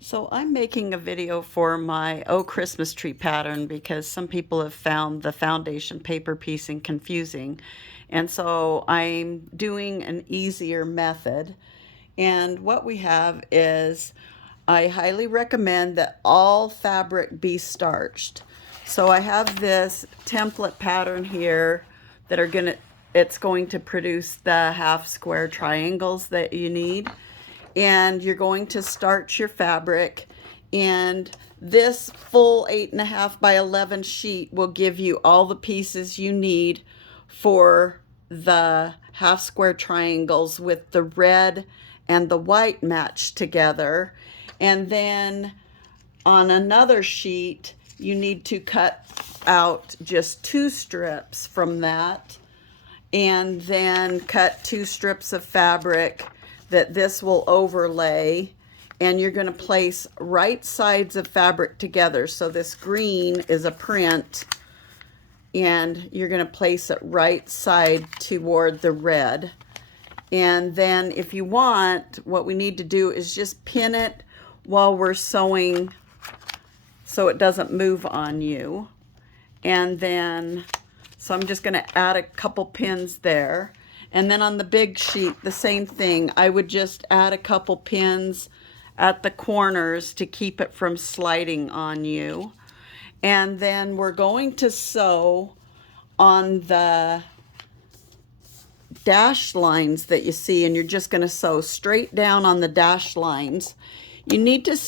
So I'm making a video for my Oh Christmas Tree pattern because some people have found the foundation paper piecing confusing. And so I'm doing an easier method. And what we have is I highly recommend that all fabric be starched. So I have this template pattern here that it's going to produce the half square triangles that you need, and you're going to starch your fabric, and this full 8.5 by 11 sheet will give you all the pieces you need for the half square triangles with the red and the white matched together. And then on another sheet you need to cut out just 2 strips from that, and then cut 2 strips of fabric that this will overlay, and you're going to place right sides of fabric together. So this green is a print, and you're going to place it right side toward the red. And then if you want, what we need to do is just pin it while we're sewing so it doesn't move on you. And then so I'm just going to add a couple pins there. And then on the big sheet, the same thing. I would just add a couple pins at the corners to keep it from sliding on you. And then we're going to sew on the dash lines that you see, and you're just going to sew straight down on the dash lines. You need to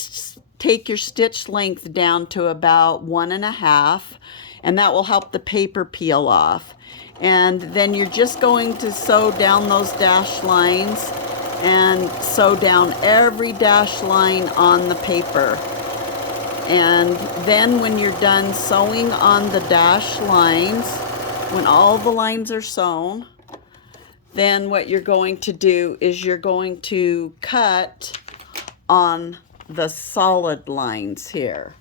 take your stitch length down to about 1.5, and that will help the paper peel off. And then you're just going to sew down those dash lines and sew down every dash line on the paper. And then when you're done sewing on the dash lines, when all the lines are sewn, then what you're going to do is you're going to cut on the solid lines here.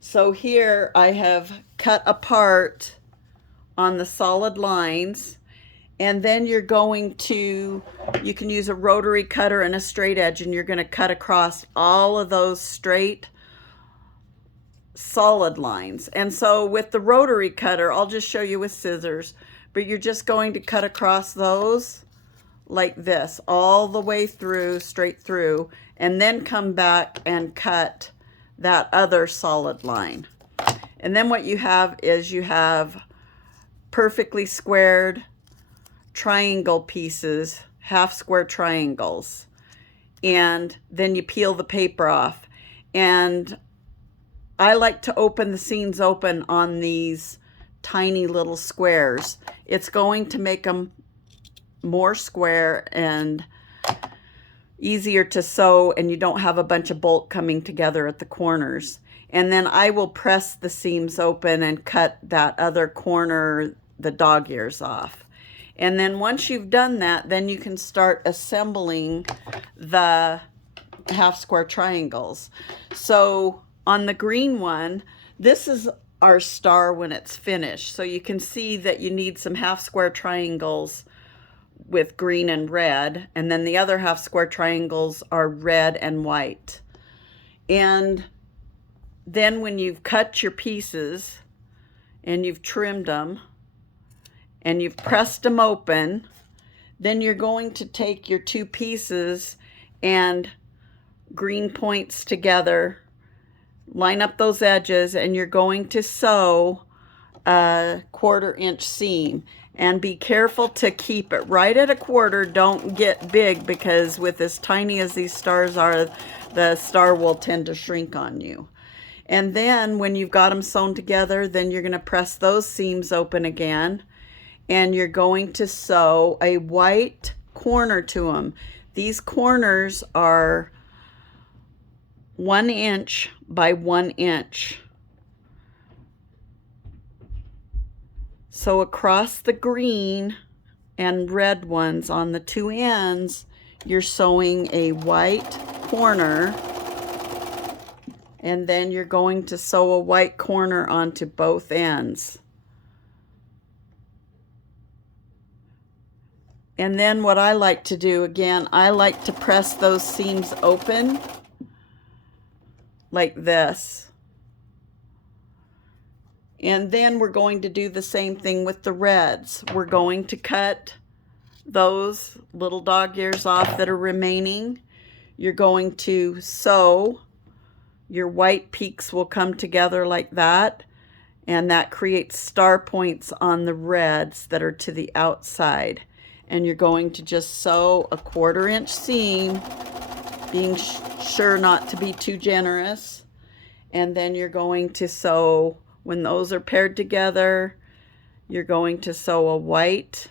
So here I have cut apart on the solid lines, and then you're going to, you can use a rotary cutter and a straight edge, and you're going to cut across all of those straight solid lines. And so with the rotary cutter, I'll just show you with scissors, but you're just going to cut across those like this all the way through, straight through, and then come back and cut that other solid line. And then what you have is you have perfectly squared triangle pieces, half square triangles, and then you peel the paper off. And I like to open the seams open on these tiny little squares. It's going to make them more square and easier to sew, and you don't have a bunch of bolt coming together at the corners. And then I will press the seams open and cut that other corner, the dog ears, off. And then once you've done that, then you can start assembling the half square triangles. So on the green one, this is our star when it's finished. So you can see that you need some half square triangles with green and red, and then the other half square triangles are red and white. And then when you've cut your pieces and you've trimmed them and you've pressed them open, then you're going to take your 2 pieces and green points together, line up those edges, and you're going to sew a 1/4 inch seam. And be careful to keep it right at 1/4. Don't get big, because with as tiny as these stars are, the star will tend to shrink on you. And then when you've got them sewn together, then you're going to press those seams open again, and you're going to sew a white corner to them. These corners are 1 inch by 1 inch. So across the green and red ones on the 2 ends, you're sewing a white corner, and then you're going to sew a white corner onto both ends. And then what I like to do, again, I like to press those seams open like this. And then we're going to do the same thing with the reds. We're going to cut those little dog ears off that are remaining. You're going to sew. Your white peaks will come together like that, and that creates star points on the reds that are to the outside. And you're going to just sew a 1/4 inch seam, being sure not to be too generous. And then you're going to sew, when those are paired together, you're going to sew a white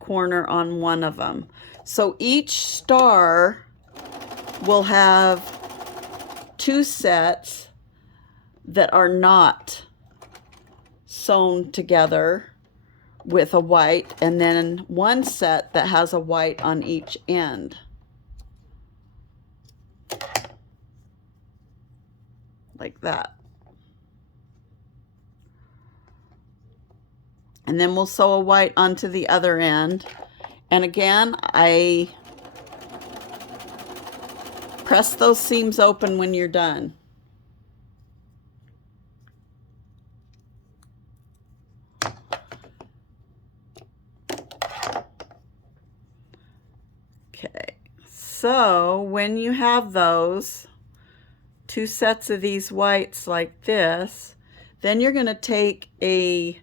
corner on one of them. So each star will have 2 sets that are not sewn together with a white, and then 1 set that has a white on each end. Like that. And then we'll sew a white onto the other end. And again, I press those seams open when you're done. Okay, so when you have those 2 sets of these whites like this, then you're going to take a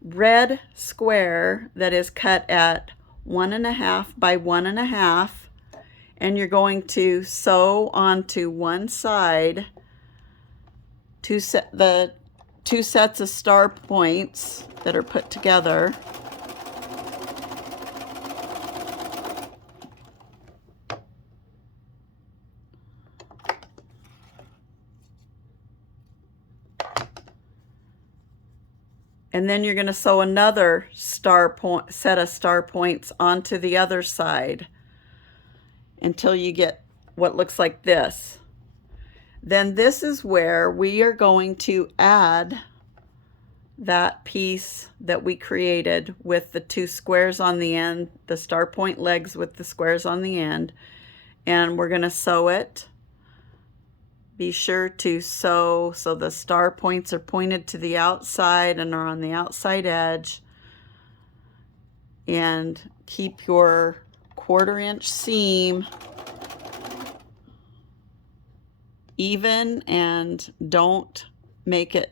red square that is cut at 1.5 by 1.5, and you're going to sew onto one side the 2 sets of star points that are put together. And then you're going to sew another set of star points onto the other side until you get what looks like this. Then this is where we are going to add that piece that we created with the 2 squares on the end, the star point legs with the squares on the end, and we're going to sew it. Be sure to sew so the star points are pointed to the outside and are on the outside edge. And keep your 1/4 inch seam even, and don't make it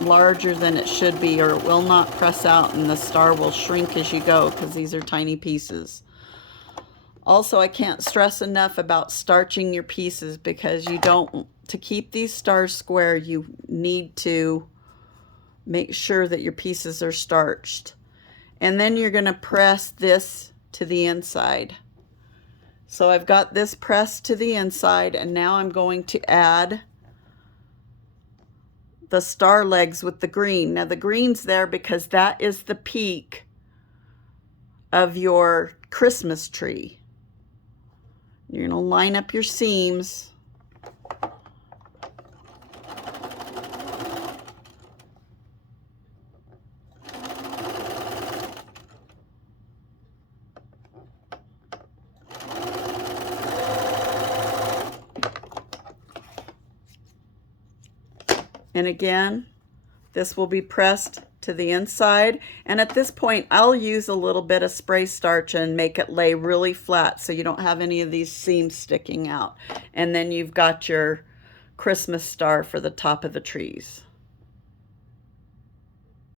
larger than it should be, or it will not press out and the star will shrink as you go, because these are tiny pieces. Also, I can't stress enough about starching your pieces, because to keep these stars square, you need to make sure that your pieces are starched. And then you're going to press this to the inside. So I've got this pressed to the inside, and now I'm going to add the star legs with the green. Now the green's there because that is the peak of your Christmas tree. You're going to line up your seams. And again, this will be pressed to the inside, and at this point I'll use a little bit of spray starch and make it lay really flat so you don't have any of these seams sticking out. And then you've got your Christmas star for the top of the trees.